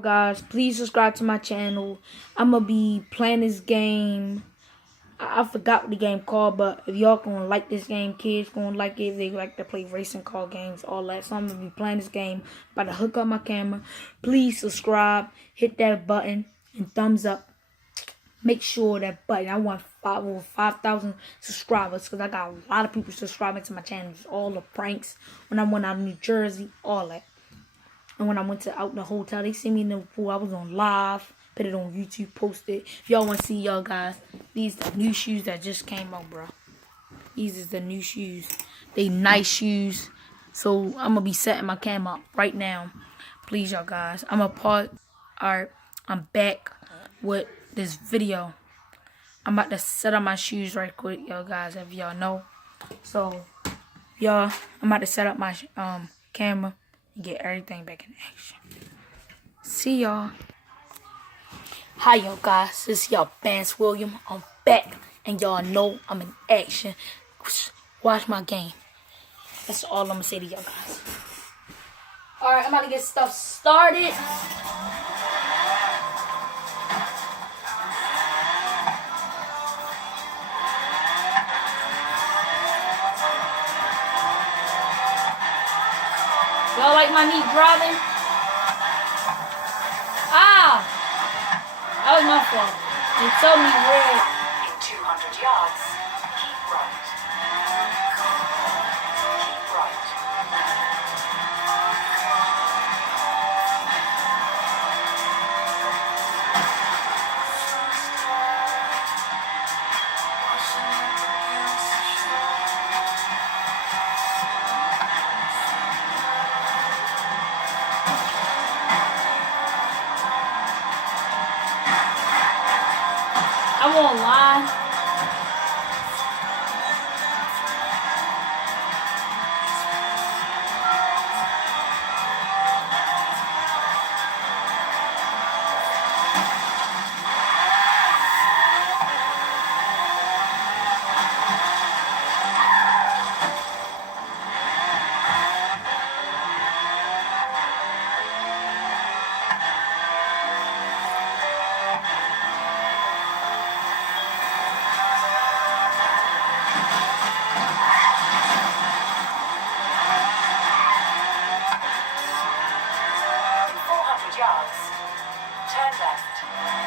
Guys, please subscribe to my channel. I'm gonna be playing this game. I forgot what the game called, but if y'all gonna like this game, kids gonna like it. If they like to play racing car games, all that. So I'm gonna be playing this game. About to hook up my camera. Please subscribe, hit that button, and thumbs up. Make sure that button. I want over 5,000 subscribers because I got a lot of people subscribing to my channel. All the pranks when I went out of New Jersey, all that. And when I went out in the hotel, they see me in the pool. I was on live, put it on YouTube, posted. If y'all want to see y'all guys, these the new shoes that just came out, bro. These is the new shoes. They nice shoes. So I'm gonna be setting my camera up right now. Please, y'all guys. Alright, I'm back with this video. I'm about to set up my shoes right quick, y'all guys, if y'all know. So, y'all, I'm about to set up my camera and get everything back in action. See y'all. Hi y'all guys, this is y'all Vance William. I'm back and y'all know I'm in action. Watch my game. That's all I'm gonna say to y'all guys. Alright, I'm about to get stuff started. Y'all like my knee driving? Ah! That was my fault. They told me where. In 200 yards, keep right. Keep right. I won't lie. In 400 yards, turn left.